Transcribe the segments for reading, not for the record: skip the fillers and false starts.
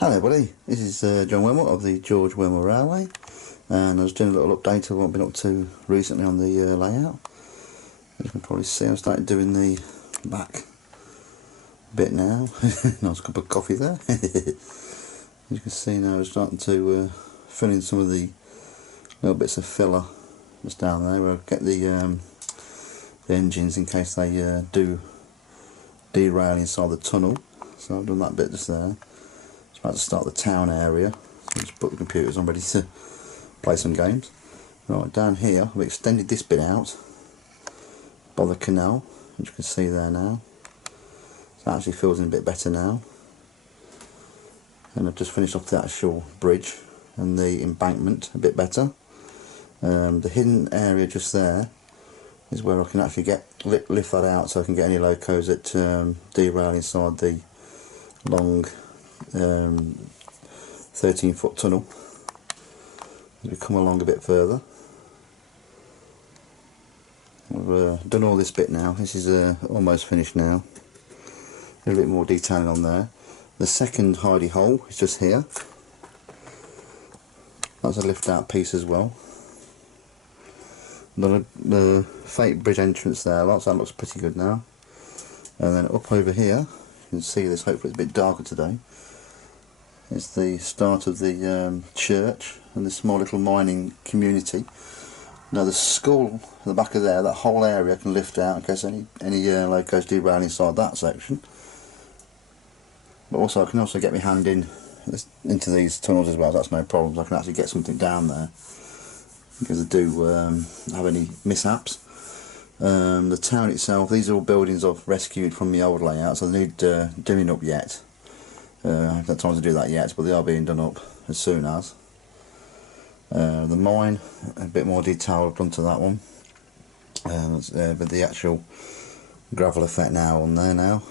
Hello everybody, this is John Wilmot of the G.W.R Railway, and I was doing a little update of what I've been up to recently on the layout. As you can probably see, I'm starting doing the back bit now. Nice cup of coffee there. As you can see now, I'm starting to fill in some of the little bits of filler just down there where I get the engines in case they do derail inside the tunnel. So I've done that bit just there. About to start the town area, so just put the computers on ready to play some games. Right, down here I've extended this bit out by the canal, which you can see there now. So it actually feels in a bit better now. And I've just finished off the actual bridge and the embankment a bit better. The hidden area just there is where I can actually lift that out so I can get any locos that derail inside the long 13-foot tunnel as we come along a bit further. I've done all this bit now. This is almost finished now. A little bit more detailing on there. The second hidey hole is just here. That's a lift out piece as well. The fake bridge entrance there, that looks pretty good now. And then up over here, you can see this, hopefully it's a bit darker today. It's the start of the church and the small little mining community. Now the school at the back of there, that whole area can lift out in case any locos derail inside that section. But also I can also get my hand into these tunnels as well. That's no problem. I can actually get something down there because I do have any mishaps. The town itself, these are all buildings I've rescued from the old layout, so they need doing up yet. I haven't had time to do that yet, but they are being done up as soon as. The mine, a bit more detail done to that one, with the actual gravel effect now on there now.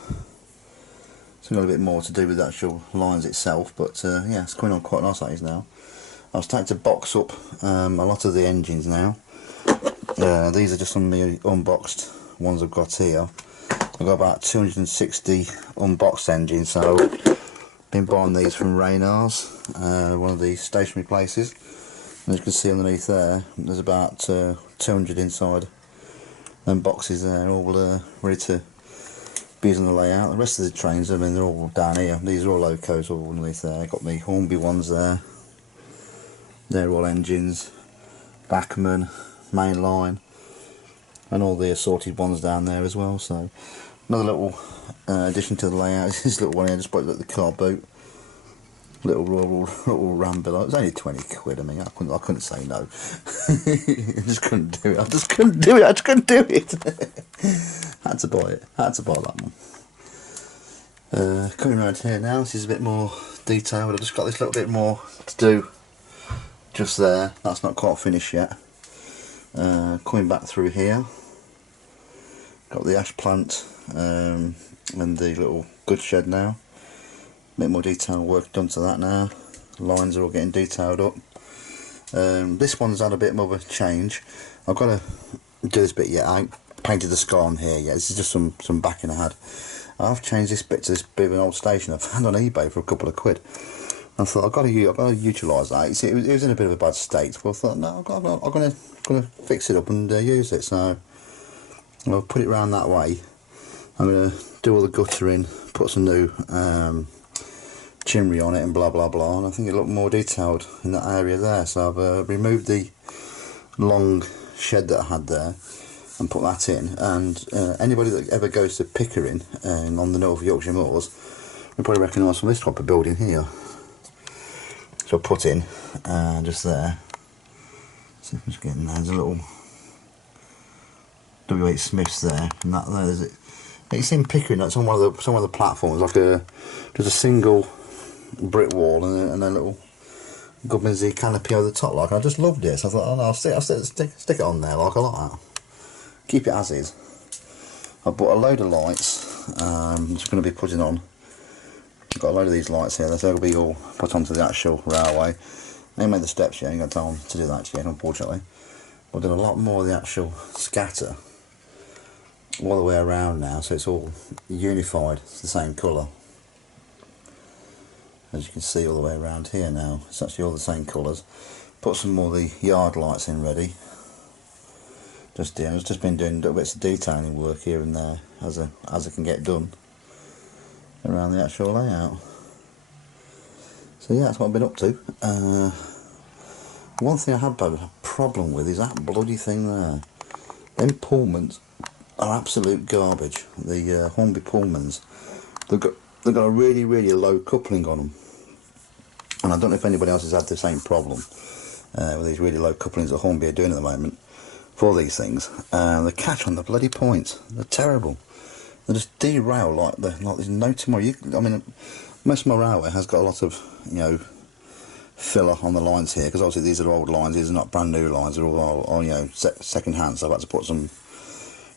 It's got a bit more to do with the actual lines itself, but yeah, it's coming on quite nice that is now. I was starting to box up a lot of the engines now. These are just some of the unboxed ones I've got here. I've got about 260 unboxed engines, so been buying these from Raynar's, one of the stationary places. And as you can see underneath there, there's about 200 inside them boxes there, all ready to be used on the layout. The rest of the trains, I mean, they're all down here. These are all locos all underneath there. Got the Hornby ones there. They're all engines, Bachmann, mainline, and all the assorted ones down there as well. So another little addition to the layout is this little one here, just like the car boot, little ram below. It was only 20 quid. I mean, I couldn't say no. I just couldn't do it. I just couldn't do it. Had to buy it. Had to buy that one. Coming around here now, this is a bit more detailed. I've just got this little bit more to do just there. That's not quite finished yet. Coming back through here, got the ash plant and the little goods shed now. A bit more detail work done to that now. The lines are all getting detailed up. This one's had a bit more of a change. I've got to do this bit yet. I ain't painted the sky on here yet. This is just some backing I had. I've changed this bit to this bit of an old station I found on eBay for a couple of quid. I thought I've got to utilise that. You see, it was in a bit of a bad state, but I thought no, I'm going to fix it up and use it. So I'll put it round that way. I'm going to do all the guttering, put some new chimney on it and blah blah blah, and I think it'll look more detailed in that area there. So I've removed the long shed that I had there and put that in, and anybody that ever goes to Pickering on the North Yorkshire Moors will probably recognise from this type of building here. So I put in just there. See if I'm just getting there. There's a little W.H. Smiths there, and that there's it. It's in Pickering. That's on one of the platforms, like just a single brick wall and a little Gubbins canopy over the top. Like, I just loved it. So I thought, oh no, I'll stick it on there. Like, I like that. Keep it as is. I bought a load of lights. I'm just going to be putting on. I've got a load of these lights here, so they'll be all put onto the actual railway. I ain't made the steps yet, I ain't got time to do that yet, unfortunately. But I've done a lot more of the actual scatter all the way around now, so it's all unified, it's the same colour. as you can see all the way around here now. It's actually all the same colours. Put some more of the yard lights in ready. I've just been doing little bits of detailing work here and there as I can get done around the actual layout. So yeah, that's what I've been up to. One thing I have a problem with is that bloody thing there. Them Pullmans are absolute garbage. The Hornby Pullmans, they've got a really low coupling on them, and I don't know if anybody else has had the same problem with these really low couplings that Hornby are doing at the moment for these things. The catch on the bloody points, they're terrible. They just derail like there's no tomorrow. I mean, most of my railway has got a lot of, you know, filler on the lines here, because obviously these are old lines. These are not brand new lines. They're all you know, second hand. So I've had to put some,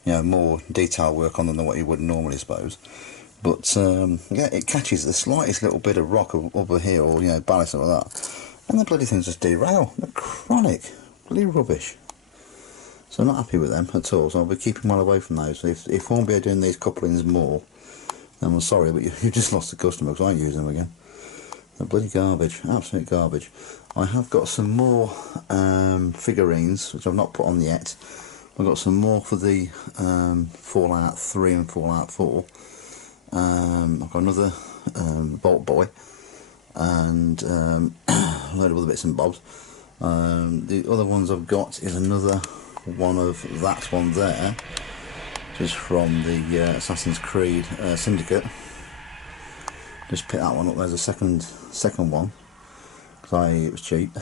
you know, more detail work on them than what you would normally, suppose. But yeah, it catches the slightest little bit of rock over here, or, you know, ballast or like that, and the bloody things just derail. They're chronic, bloody rubbish. So I'm not happy with them at all. So I'll be keeping well away from those. So if Hornby are doing these couplings more, then I'm sorry, but you just lost the customer, because I ain't using them again. They're bloody garbage, absolute garbage. I have got some more figurines, which I've not put on yet. I've got some more for the Fallout 3 and Fallout 4. I've got another Bolt Boy, and a load of other bits and bobs. The other ones I've got is another one of that one there, which is from the Assassin's Creed Syndicate. Just pick that one up. There's a second one, because it was cheap. I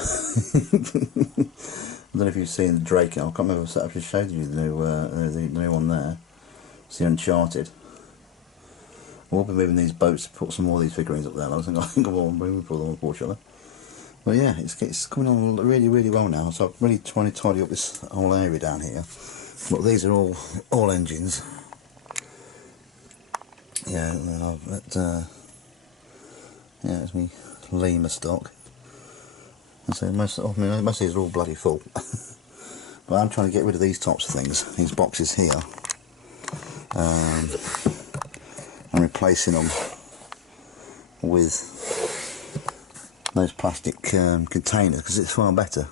don't know if you've seen the Drake. I can't remember if I actually showed you the new one there. It's the Uncharted. We'll be moving these boats to put some more of these figurines up there. I think I won't move for them, unfortunately. But yeah, it's coming on really well now. So I'm really trying to tidy up this whole area down here. But these are all engines. Yeah, yeah, it's me Lima stock. And so most of these are all bloody full. But I'm trying to get rid of these types of things, these boxes here, and replacing them with those plastic containers, because it's far better.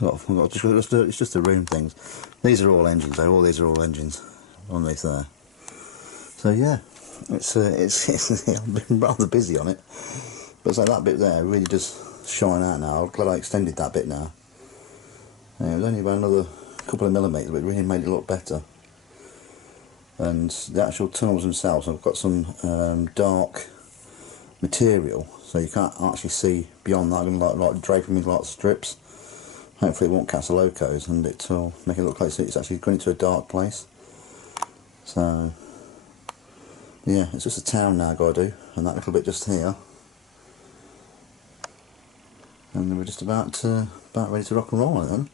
It's just the room things. These are all engines though. All these are all engines underneath there. So yeah, it's I've been rather busy on it, but so that bit there really does shine out now. I'm glad I extended that bit now. It was only about another couple of millimetres, but it really made it look better. And the actual tunnels themselves, I've got some dark material, so you can't actually see beyond that. I'm going to like drape them in like strips. Hopefully it won't catch the locos, and it'll make it look like it's actually going into a dark place. So yeah, it's just a town now I've got to do, and that little bit just here, and we're just about ready to rock and roll on it then.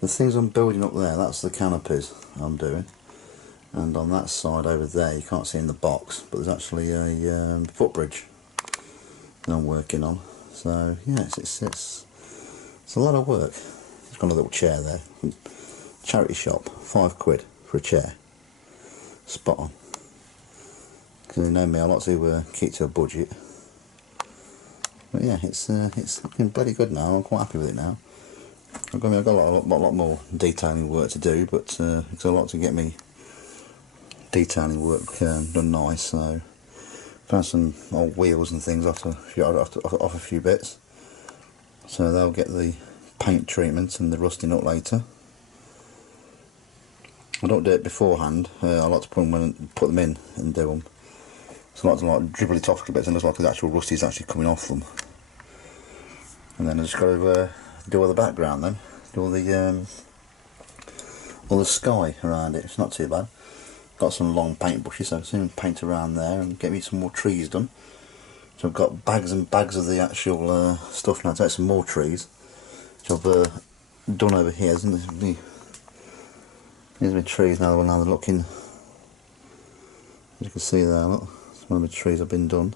The things I'm building up there, that's the canopies I'm doing, and on that side over there you can't see in the box, but there's actually a footbridge that I'm working on. So yeah, it's a lot of work. It's got a little chair there, charity shop, £5 for a chair, spot on. Because you know me, I like to keep to a budget. But yeah, it's looking bloody good now. I'm quite happy with it now. I've got a lot more detailing work to do, but it's a lot to get me detailing work done nice. So found some old wheels and things off a few bits, so they'll get the paint treatment and the rusting up later. I don't do it beforehand. I like to put them in and do them. So I like to dribble it off a bit, and it looks like the actual rust is actually coming off them. And then I just got to do all the background then, do all the sky around it. It's not too bad. Got some long paint brushes, so I'll soon paint around there and get me some more trees done. So I've got bags and bags of the actual stuff now to take some more trees, which I've done over here. Here's my trees now. They're looking, as you can see there, look, it's one of the trees I've been done.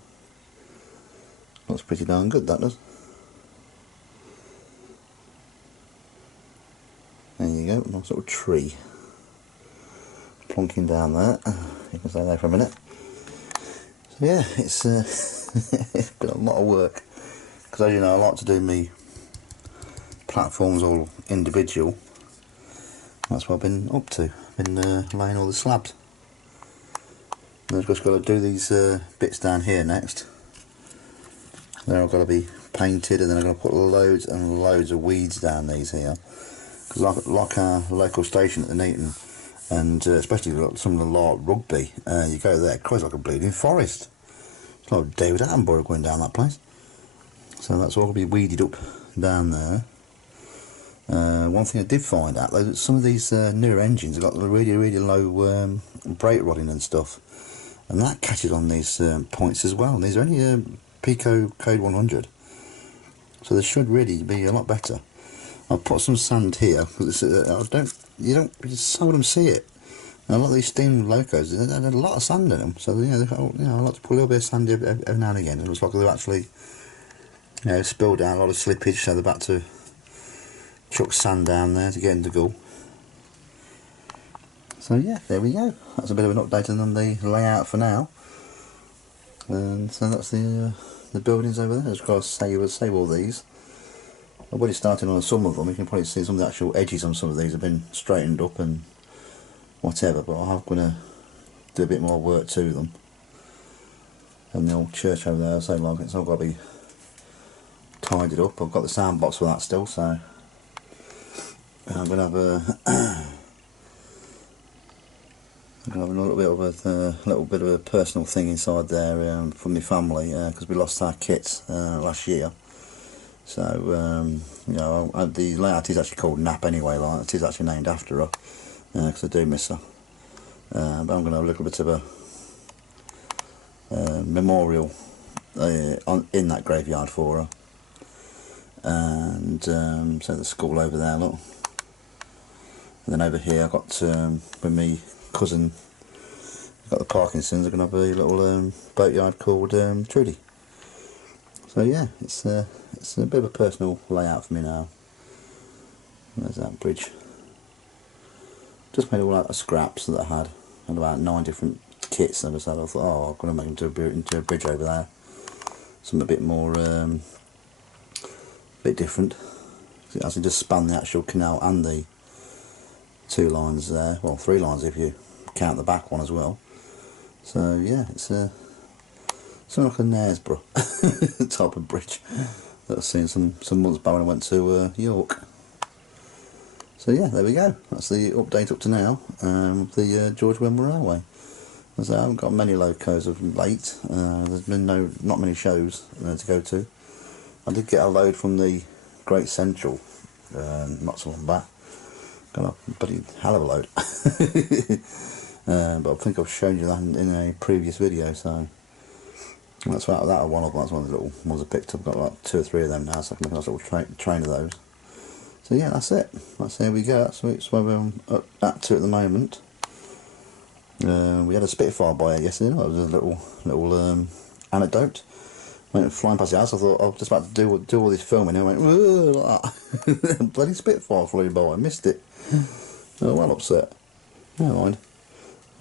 Looks pretty darn good, that does. There you go, nice little tree plonking down there. You can stay there for a minute. So yeah, it's it's been a lot of work, because as you know, I like to do me platforms all individual. That's what I've been up to. Been laying all the slabs. And I've just got to do these bits down here next. Then I've got to be painted, and then I've got to put loads and loads of weeds down these here. Because like our local station at the Neaton, and especially some of the large rugby, you go there, it's like a bleeding forest. It's like David Attenborough going down that place. So that's all going to be weeded up down there. One thing I did find out though, that some of these newer engines have got really low brake rodding and stuff, and that catches on these points as well. And these are only Pico Code 100, so they should really be a lot better. I'll put some sand here because you don't seldom see it. And a lot of these steam locos, they had a lot of sand in them, so I like to put a little bit of sand every now and again. It looks like they've actually, spilled down a lot of slippage, so they're about to chuck sand down there to get into goal. So yeah, there we go. That's a bit of an update on the layout for now. And so that's the buildings over there. I've got to save all these. I've already started on some of them. You can probably see some of the actual edges on some of these have been straightened up and whatever, but I'm going to do a bit more work to them. And the old church over there, so like it's all got to be tidied up. I've got the sound box for that still, so I'm going to have a little bit of a personal thing inside there for my family, because we lost our kits last year. So the layout is actually called Nap anyway. Like, it is actually named after her, because I do miss her. But I'm going to have a little bit of a memorial in that graveyard for her. And so the school over there, look. And then over here I've got with me cousin, got the Parkinson's. I'm going to have a little boatyard called Trudy. So yeah, it's a bit of a personal layout for me now. There's that bridge. Just made all out of scraps that I had, and about 9 different kits. And I thought, oh, I'm going to make them into a bridge over there. Something a bit more, bit different. It actually just span the actual canal and the 2 lines there. Well, 3 lines if you count the back one as well. So yeah, it's something like a Knaresborough type of bridge that I've seen some months back when I went to York. So yeah, there we go. That's the update up to now. The G.W.R Railway. As I haven't got many locos of late. There's been not many shows to go to. I did get a load from the Great Central not so long back. Got a bloody hell of a load. But I think I've shown you that in a previous video, so that's one of the little ones I picked up. I've got like 2 or 3 of them now, so I can make a little train of those. So yeah, that's it. There we go. That's where we're at to at the moment. We had a Spitfire by it yesterday. That was a little anecdote. Went flying past the house. I thought I was just about to do all this filming, and I went, whoa, like that. Bloody Spitfire flew by. I missed it. I was well upset. Never mind.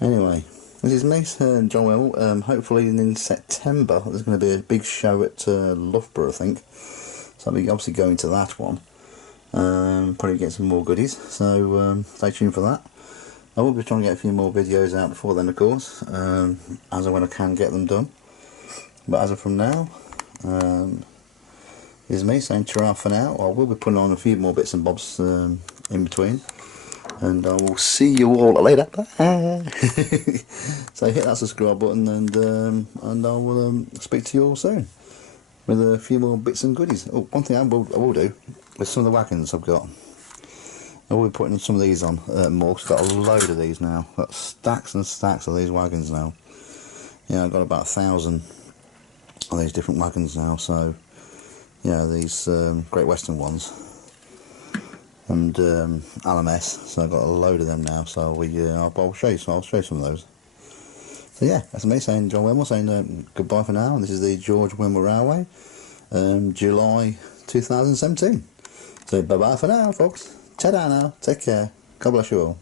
Anyway, this is me, G.W.R. Hopefully in September there's going to be a big show at Loughborough, I think. So I'll be obviously going to that one. Probably get some more goodies. So stay tuned for that. I will be trying to get a few more videos out before then, of course, as and when I can get them done. But as of from now, is me saying ta-ra for now. I will be putting on a few more bits and bobs in between. And I will see you all later. So hit that subscribe button, and I will speak to you all soon with a few more bits and goodies. Oh, one thing I will do with some of the wagons I've got. I will be putting some of these on more, because I've got a load of these now. I've got stacks and stacks of these wagons now. Yeah, I've got about 1,000 of these different wagons now. So yeah, these Great Western ones and LMS. So I've got a load of them now. So I'll show you. I'll show you some of those. So yeah, that's me saying G.W.R saying goodbye for now. And this is the G.W.R Railway, July 2017. So bye bye for now, folks. Ta-da now. Take care. God bless you all.